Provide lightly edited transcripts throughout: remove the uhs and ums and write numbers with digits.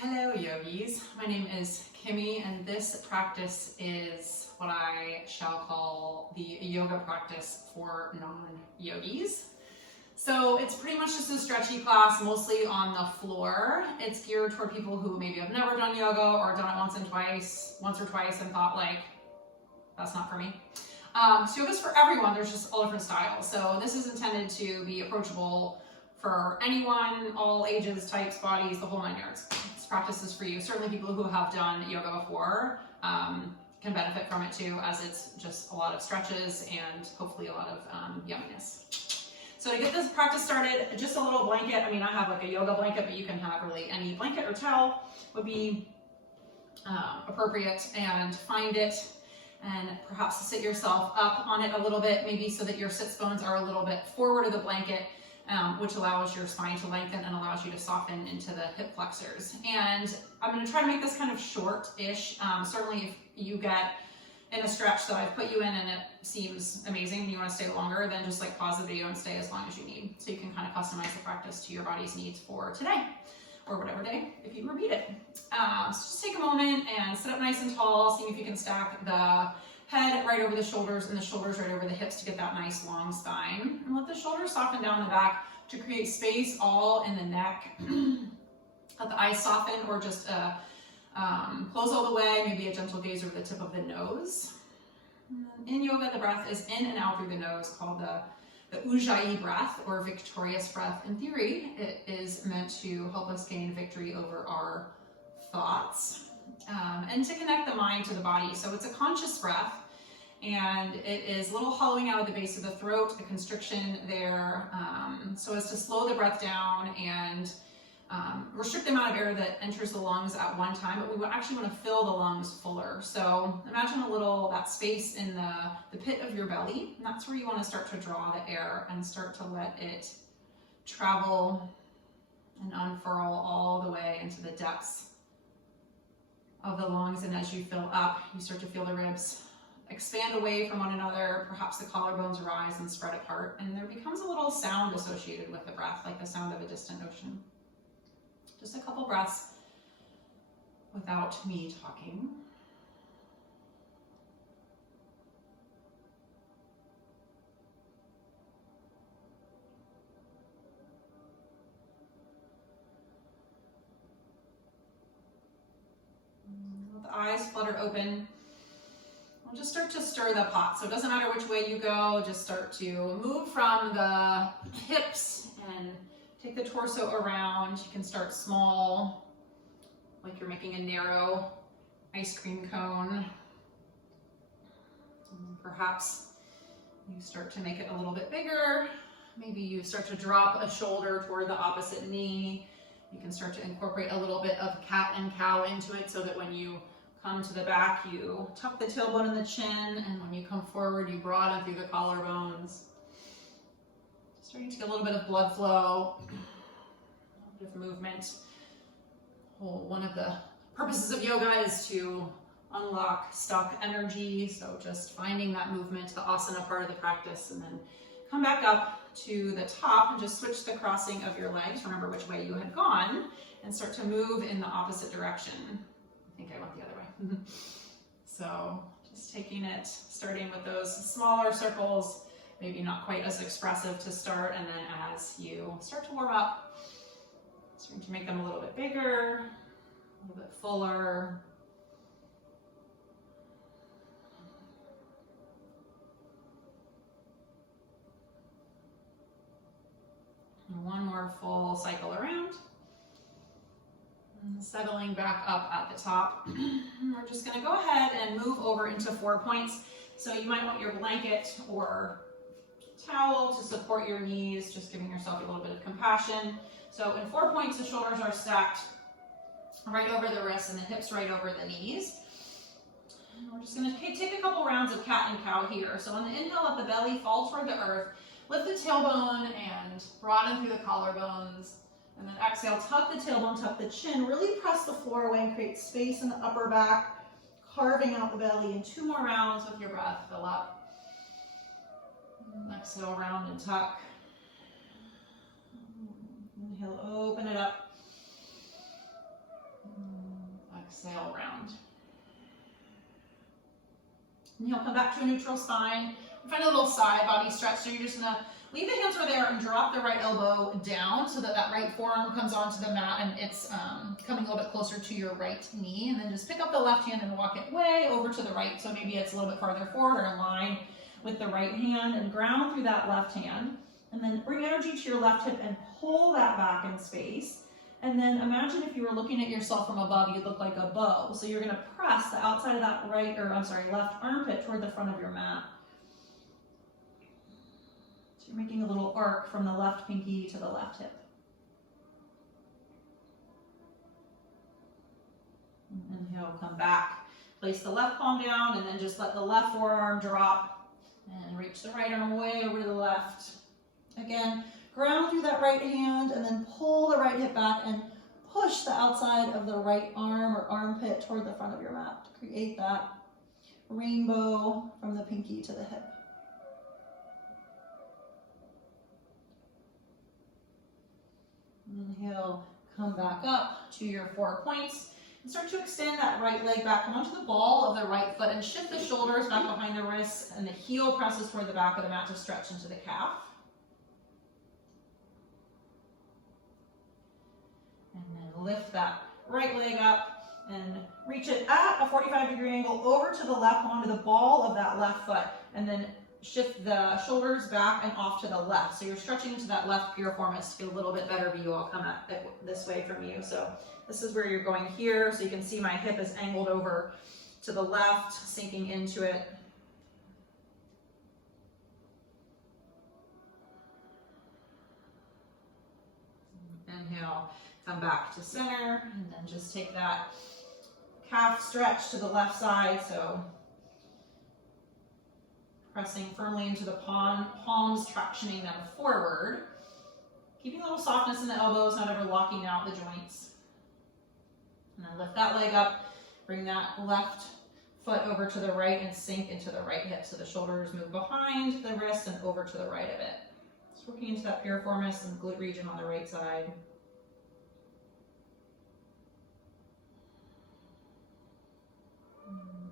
Hello yogis, my name is Kimmy and this practice is what I shall call the yoga practice for non-yogis. So it's pretty much just a stretchy class, mostly on the floor. It's geared toward people who maybe have never done yoga or done it once or twice and thought like, that's not for me. So yoga's for everyone, there's just all different styles. So this is intended to be approachable for anyone, all ages, types, bodies, the whole 9 yards. This practice is for you. Certainly people who have done yoga before can benefit from it too, as it's just a lot of stretches and hopefully a lot of yumminess. So to get this practice started, just a little blanket. I mean, I have like a yoga blanket, but you can have really any blanket or towel would be appropriate, and find it and perhaps sit yourself up on it a little bit, maybe so that your sits bones are a little bit forward of the blanket, which allows your spine to lengthen and allows you to soften into the hip flexors. And I'm going to try to make this kind of short-ish. Certainly if you get in a stretch that I've put you in and it seems amazing and you want to stay longer, then just like pause the video and stay as long as you need. So you can kind of customize the practice to your body's needs for today or whatever day if you repeat it. So just take a moment and sit up nice and tall, seeing if you can stack the head right over the shoulders and the shoulders right over the hips to get that nice long spine. And let the shoulders soften down the back to create space all in the neck. Let the eyes soften or just close all the way, maybe a gentle gaze over the tip of the nose. In yoga, the breath is in and out through the nose, called the Ujjayi breath or victorious breath. In theory, it is meant to help us gain victory over our thoughts and to connect the mind to the body. So it's a conscious breath, and it is a little hollowing out of the base of the throat, a constriction there, so as to slow the breath down and restrict the amount of air that enters the lungs at one time, but we actually want to fill the lungs fuller. So imagine that space in the pit of your belly, and that's where you want to start to draw the air and start to let it travel and unfurl all the way into the depths of the lungs. And as you fill up, you start to feel the ribs expand away from one another, perhaps the collarbones rise and spread apart, and there becomes a little sound associated with the breath, like the sound of a distant ocean. Just a couple breaths without me talking. Let the eyes flutter open. We'll just start to stir the pot. So it doesn't matter which way you go, just start to move from the hips and take the torso around. You can start small, like you're making a narrow ice cream cone. And perhaps you start to make it a little bit bigger. Maybe you start to drop a shoulder toward the opposite knee. You can start to incorporate a little bit of cat and cow into it, so that when you come to the back, you tuck the tailbone in the chin, and when you come forward, you broaden through the collarbones. Starting to get a little bit of blood flow, a little bit of movement. One of the purposes of yoga is to unlock stuck energy, so just finding that movement, the asana part of the practice, and then come back up to the top and just switch the crossing of your legs. Remember which way you had gone, and start to move in the opposite direction. I think I went the other way. So just taking it, starting with those smaller circles, maybe not quite as expressive to start, and then as you start to warm up, starting to make them a little bit bigger, a little bit fuller. And one more full cycle around. And settling back up at the top. We're just going to go ahead and move over into 4 points. So you might want your blanket or towel to support your knees, just giving yourself a little bit of compassion. So in 4 points, the shoulders are stacked right over the wrists and the hips right over the knees. And we're just going to take a couple rounds of cat and cow here. So on the inhale, let the belly fall toward the earth. Lift the tailbone and broaden through the collarbones. And then exhale, tuck the tailbone, tuck the chin. Really press the floor away and create space in the upper back, carving out the belly. And 2 more rounds with your breath. Fill up. Exhale, round and tuck. Inhale, open it up. Inhale, come back to a neutral spine. Find a little side body stretch. So you're just gonna leave the hands where they are and drop the right elbow down so that that right forearm comes onto the mat and it's coming a little bit closer to your right knee. And then just pick up the left hand and walk it way over to the right. So maybe it's a little bit farther forward or in line with the right hand, and ground through that left hand. And then bring energy to your left hip and pull that back in space. And then imagine if you were looking at yourself from above, you'd look like a bow. So you're gonna press the outside of that left armpit toward the front of your mat. So you're making a little arc from the left pinky to the left hip. Inhale, come back. Place the left palm down and then just let the left forearm drop and reach the right arm way over to the left. Again, ground through that right hand and then pull the right hip back and push the outside of the right arm or armpit toward the front of your mat to create that rainbow from the pinky to the hip. Inhale, come back up to your 4 points and start to extend that right leg back. Come onto the ball of the right foot and shift the shoulders back behind the wrists, and the heel presses toward the back of the mat to stretch into the calf. And then lift that right leg up and reach it at a 45-degree angle over to the left, onto the ball of that left foot, and then shift the shoulders back and off to the left. So you're stretching into that left piriformis to get a little bit better view. I'll come at it this way from you. So this is where you're going here. So you can see my hip is angled over to the left, sinking into it. Inhale, come back to center, and then just take that calf stretch to the left side. So pressing firmly into the palms, tractioning them forward. Keeping a little softness in the elbows, not ever locking out the joints. And then lift that leg up, bring that left foot over to the right and sink into the right hip. So the shoulders move behind the wrist and over to the right of it. Just working into that piriformis and glute region on the right side.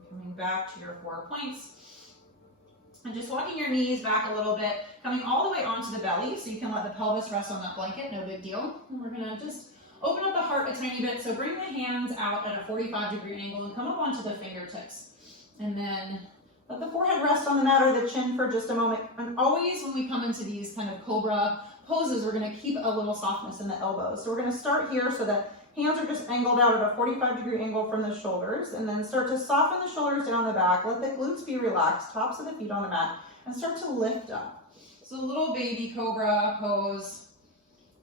Coming back to your 4 points. And just walking your knees back a little bit, coming all the way onto the belly, so you can let the pelvis rest on that blanket, no big deal. And we're gonna just open up the heart a tiny bit, so bring the hands out at a 45-degree angle and come up onto the fingertips. And then let the forehead rest on the mat or the chin for just a moment. And always when we come into these kind of cobra poses, we're gonna keep a little softness in the elbows. So we're gonna start here so that hands are just angled out at a 45-degree angle from the shoulders, and then start to soften the shoulders down the back. Let the glutes be relaxed, tops of the feet on the mat, and start to lift up. So a little baby cobra pose,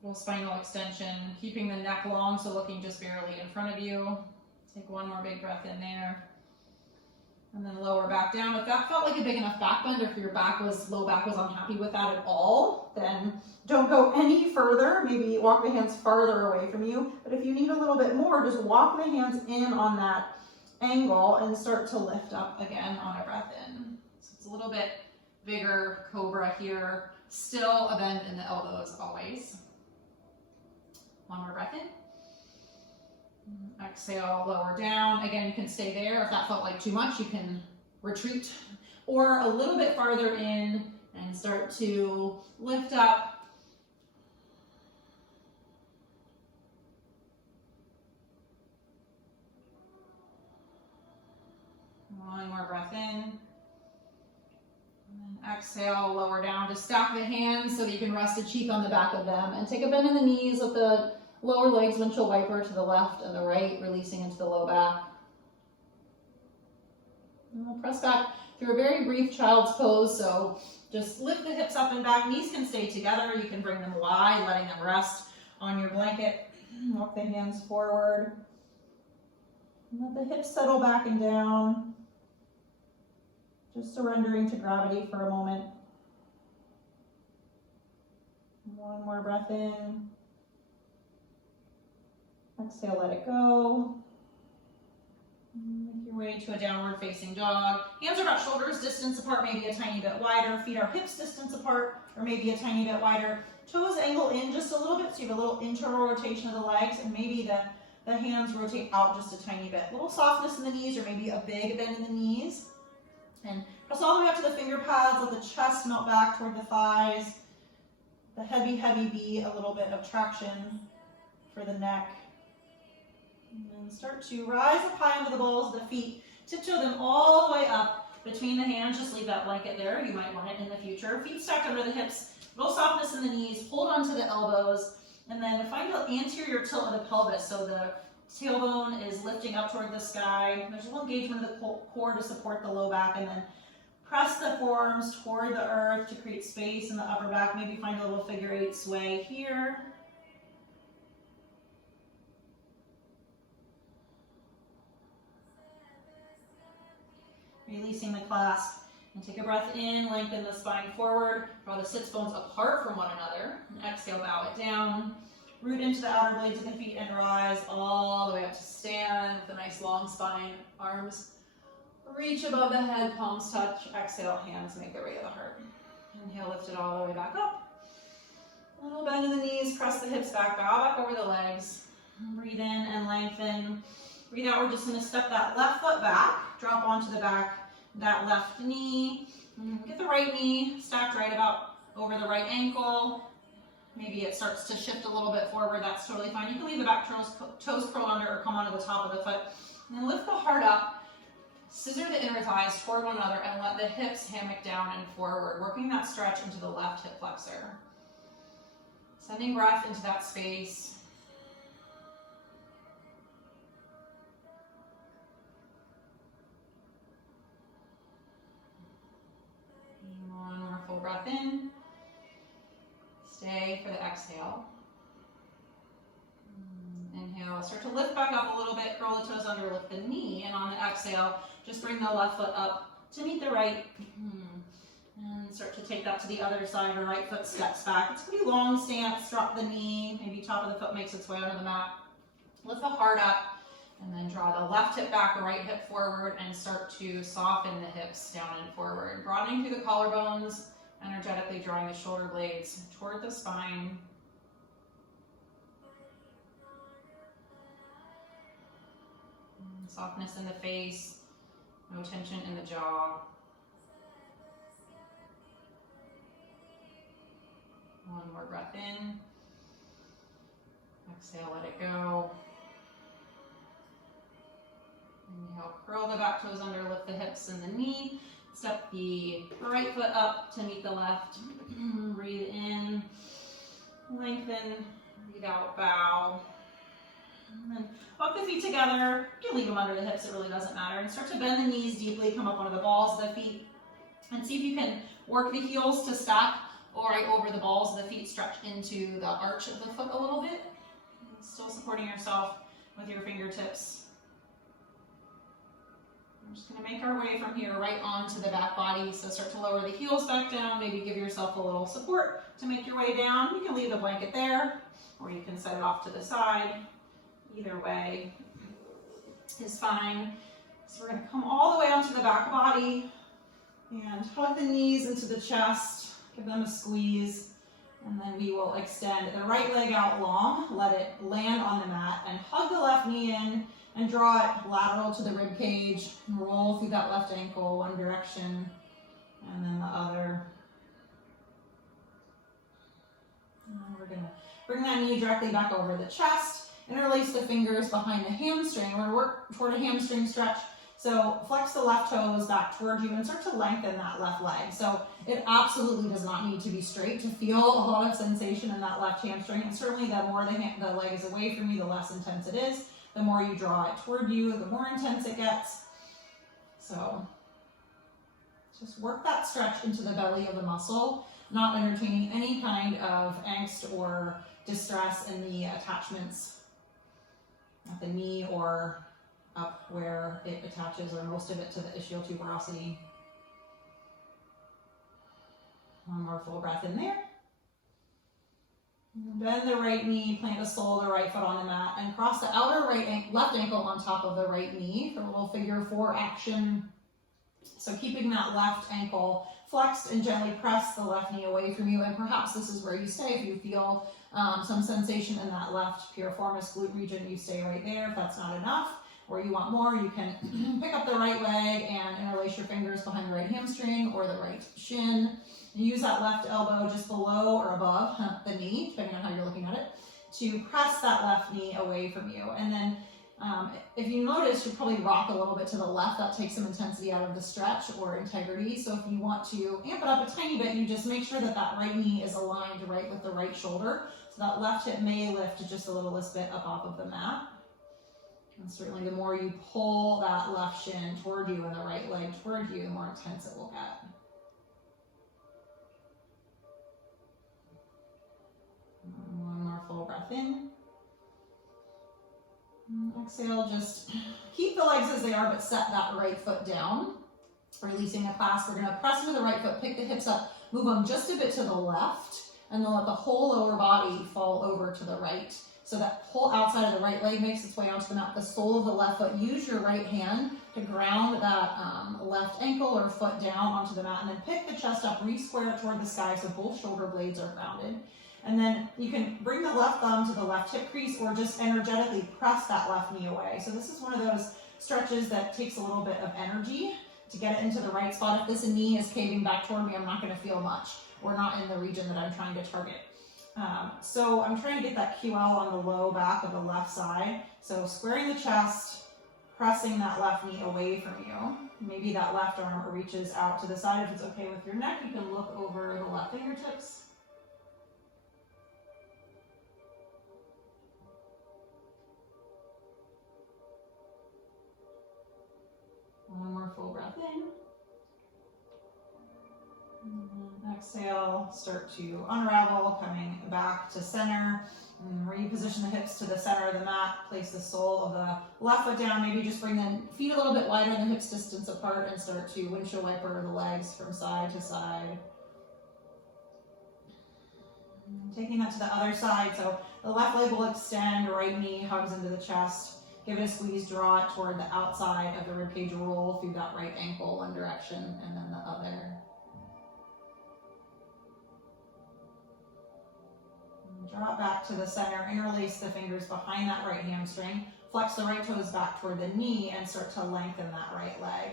little spinal extension, keeping the neck long, so looking just barely in front of you. Take one more big breath in there. And then lower back down. If that felt like a big enough back bend, or if your low back was unhappy with that at all, then don't go any further. Maybe walk the hands farther away from you. But if you need a little bit more, just walk the hands in on that angle and start to lift up again on a breath in. So it's a little bit bigger cobra here. Still a bend in the elbows always. One more breath in. Exhale, lower down. Again, you can stay there. If that felt like too much, you can retreat or a little bit farther in and start to lift up. One more breath in. And then exhale, lower down. Just stack the hands so that you can rest a cheek on the back of them, and take a bend in the knees with the lower legs windshield wiper to the left and the right, releasing into the low back. And we'll press back through a very brief child's pose. So just lift the hips up and back. Knees can stay together. You can bring them wide, letting them rest on your blanket. Walk the hands forward. And let the hips settle back and down. Just surrendering to gravity for a moment. One more breath in. Exhale, let it go. Make your way to a downward facing dog. Hands are about shoulders distance apart, maybe a tiny bit wider. Feet are hips distance apart, or maybe a tiny bit wider. Toes angle in just a little bit, so you have a little internal rotation of the legs, and maybe the hands rotate out just a tiny bit. A little softness in the knees, or maybe a big bend in the knees. And press all the way up to the finger pads, let the chest melt back toward the thighs. The heavy, heavy B, a little bit of traction for the neck. And then start to rise up high onto the balls of the feet. Tiptoe them all the way up between the hands. Just leave that blanket there. You might want it in the future. Feet stacked under the hips. Little softness in the knees. Hold onto the elbows. And then find the anterior tilt of the pelvis. So the tailbone is lifting up toward the sky. There's a little engagement of the core to support the low back. And then press the forearms toward the earth to create space in the upper back. Maybe find a little figure eight sway here. Releasing the clasp. And take a breath in, lengthen the spine forward. Draw the sits bones apart from one another. And exhale, bow it down. Root into the outer blades of the feet and rise all the way up to stand with a nice long spine. Arms reach above the head, palms touch. Exhale, hands make their way to the heart. Inhale, lift it all the way back up. A little bend in the knees, press the hips back, bow back over the legs. Breathe in and lengthen. Breathe out, we're just gonna step that left foot back, drop onto the back, that left knee. Get the right knee stacked right about over the right ankle. Maybe it starts to shift a little bit forward, that's totally fine. You can leave the back toes curl under or come onto the top of the foot. And then lift the heart up, scissor the inner thighs toward one another and let the hips hammock down and forward, working that stretch into the left hip flexor. Sending breath into that space. One more full breath in. Stay for the exhale. Inhale, start to lift back up a little bit, curl the toes under, lift the knee, and on the exhale, just bring the left foot up to meet the right. And start to take that to the other side, or right foot steps back. It's a pretty long stance, drop the knee, maybe top of the foot makes its way onto the mat. Lift the heart up, and then draw the left hip back, the right hip forward, and start to soften the hips down and forward. Broadening through the collarbones, energetically drawing the shoulder blades toward the spine. Softness in the face, no tension in the jaw. One more breath in. Exhale, let it go. Inhale, curl the back toes under, lift the hips and the knee. Step the right foot up to meet the left. Breathe in, lengthen, breathe out, bow. And then walk the feet together. You can leave them under the hips, it really doesn't matter. And start to bend the knees deeply, come up onto the balls of the feet. And see if you can work the heels to stack right over the balls of the feet, stretch into the arch of the foot a little bit. Still supporting yourself with your fingertips. We're just going to make our way from here right onto the back body. So start to lower the heels back down. Maybe give yourself a little support to make your way down. You can leave the blanket there, or you can set it off to the side. Either way is fine. So we're going to come all the way onto the back body and hug the knees into the chest. Give them a squeeze. And then we will extend the right leg out long. Let it land on the mat and hug the left knee in. And draw it lateral to the rib cage. Roll through that left ankle one direction and then the other. And we're going to bring that knee directly back over the chest. Interlace the fingers behind the hamstring. We're going to work toward a hamstring stretch. So flex the left toes back toward you and start to lengthen that left leg. So it absolutely does not need to be straight to feel a lot of sensation in that left hamstring. And certainly the more the leg is away from you, the less intense it is. The more you draw it toward you, the more intense it gets. So just work that stretch into the belly of the muscle, not entertaining any kind of angst or distress in the attachments at the knee or up where it attaches, or most of it to the ischial tuberosity. One more full breath in there. Bend the right knee, plant the sole of the right foot on the mat, and cross the outer left ankle on top of the right knee for a little figure four action. So keeping that left ankle flexed and gently press the left knee away from you, and perhaps this is where you stay. If you feel some sensation in that left piriformis glute region, you stay right there. If that's not enough, or you want more, you can pick up the right leg and interlace your fingers behind the right hamstring or the right shin. And use that left elbow just below or above the knee, depending on how you're looking at it, to press that left knee away from you. And then if you notice, you probably rock a little bit to the left. That takes some intensity out of the stretch or integrity. So if you want to amp it up a tiny bit, you just make sure that that right knee is aligned right with the right shoulder. So that left hip may lift just a little bit up off of the mat. And certainly the more you pull that left shin toward you and the right leg toward you, the more intense it will get. One more full breath in. Exhale, just keep the legs as they are, but set that right foot down. Releasing the clasp, we're gonna press into the right foot, pick the hips up, move them just a bit to the left, and then let the whole lower body fall over to the right. So that whole outside of the right leg makes its way onto the mat, the sole of the left foot. Use your right hand to ground that left ankle or foot down onto the mat, and then pick the chest up, re-square it toward the sky so both shoulder blades are grounded. And then you can bring the left thumb to the left hip crease or just energetically press that left knee away. So this is one of those stretches that takes a little bit of energy to get it into the right spot. If this knee is caving back toward me, I'm not going to feel much. We're not in the region that I'm trying to target. So I'm trying to get that QL on the low back of the left side. So squaring the chest, pressing that left knee away from you. Maybe that left arm reaches out to the side. If it's okay with your neck, you can look over the left fingertips. One more full breath in. And exhale, start to unravel, coming back to center. And reposition the hips to the center of the mat. Place the sole of the left foot down. Maybe just bring the feet a little bit wider than hips distance apart and start to windshield wiper the legs from side to side. And taking that to the other side. So the left leg will extend, right knee hugs into the chest. Give it a squeeze, draw it toward the outside of the ribcage, roll through that right ankle one direction and then the other. And draw it back to the center, interlace the fingers behind that right hamstring, flex the right toes back toward the knee and start to lengthen that right leg.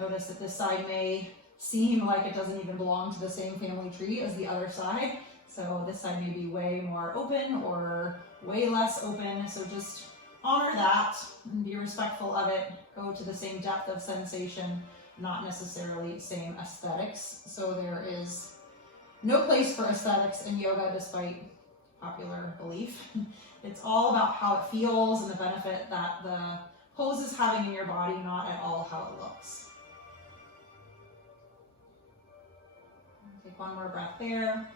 Notice that this side may seem like it doesn't even belong to the same family tree as the other side. So this side may be way more open or way less open. So just honor that and be respectful of it. Go to the same depth of sensation, not necessarily same aesthetics. So there is no place for aesthetics in yoga despite popular belief. It's all about how it feels and the benefit that the pose is having in your body, not at all how it looks. Take one more breath there.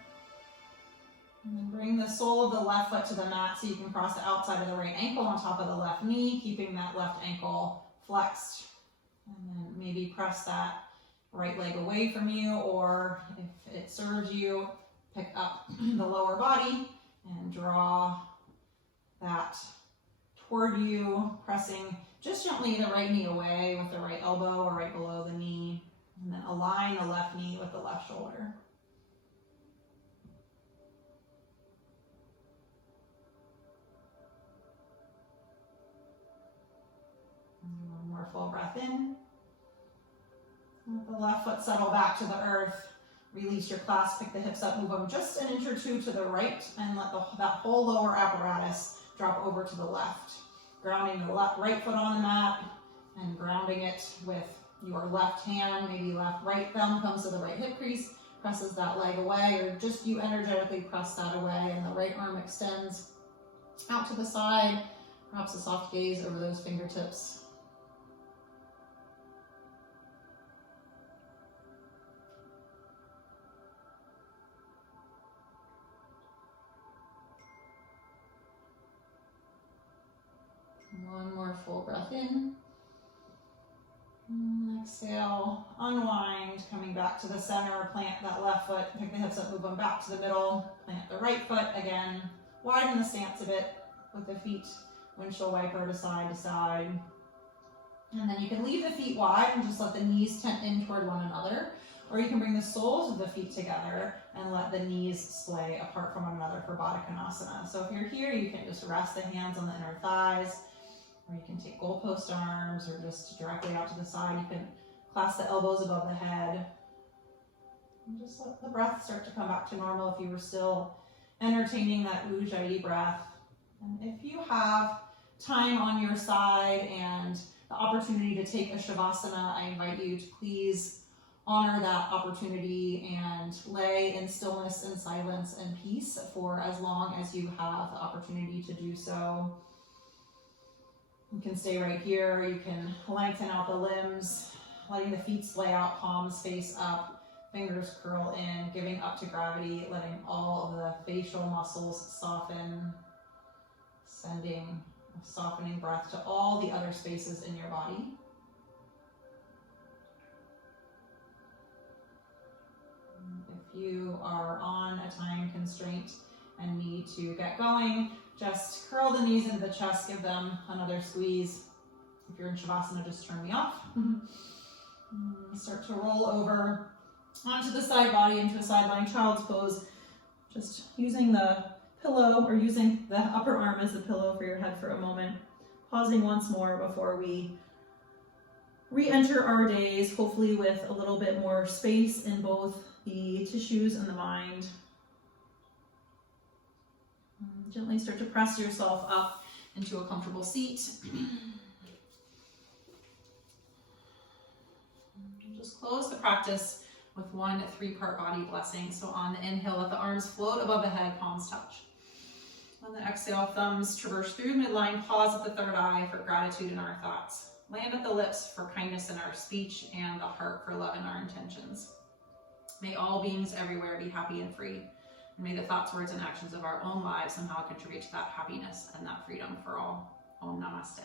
And then bring the sole of the left foot to the mat so you can cross the outside of the right ankle on top of the left knee, keeping that left ankle flexed. And then maybe press that right leg away from you, or if it serves you, pick up the lower body and draw that toward you, pressing just gently the right knee away with the right elbow or right below the knee. And then align the left knee with the left shoulder. One more full breath in. Let the left foot settle back to the earth. Release your clasp, pick the hips up, move them just an inch or two to the right, and let that whole lower apparatus drop over to the left. Grounding the right foot on the mat and grounding it with your left hand, maybe right thumb comes to the right hip crease, presses that leg away, or just you energetically press that away, and the right arm extends out to the side, perhaps a soft gaze over those fingertips. One more full breath in. And exhale, unwind, coming back to the center, plant that left foot, pick the hips up, move them back to the middle, plant the right foot again, widen the stance a bit with the feet, windshield wiper to side, and then you can leave the feet wide and just let the knees tent in toward one another, or you can bring the soles of the feet together and let the knees splay apart from one another for Baddha Konasana. So if you're here, you can just rest the hands on the inner thighs, Or you can take goalpost arms or just directly out to the side. You can clasp the elbows above the head. And just let the breath start to come back to normal if you were still entertaining that Ujjayi breath. And if you have time on your side and the opportunity to take a Shavasana, I invite you to please honor that opportunity and lay in stillness and silence and peace for as long as you have the opportunity to do so. You can stay right here. You can lengthen out the limbs, letting the feet splay out, palms face up, fingers curl in, giving up to gravity, letting all of the facial muscles soften, sending a softening breath to all the other spaces in your body. If you are on a time constraint and need to get going, just curl the knees into the chest, give them another squeeze. If you're in Shavasana, just turn me off. Start to roll over onto the side body into a side lying child's pose, just using the pillow or using the upper arm as the pillow for your head for a moment. Pausing once more before we re-enter our days, hopefully with a little bit more space in both the tissues and the mind. Gently start to press yourself up into a comfortable seat. Just close the practice with one 3-part body blessing. So on the inhale, let the arms float above the head, palms touch. On the exhale, thumbs traverse through midline, pause at the third eye for gratitude in our thoughts. Land at the lips for kindness in our speech, and the heart for love in our intentions. May all beings everywhere be happy and free. And may the thoughts, words, and actions of our own lives somehow contribute to that happiness and that freedom for all. Om Namaste.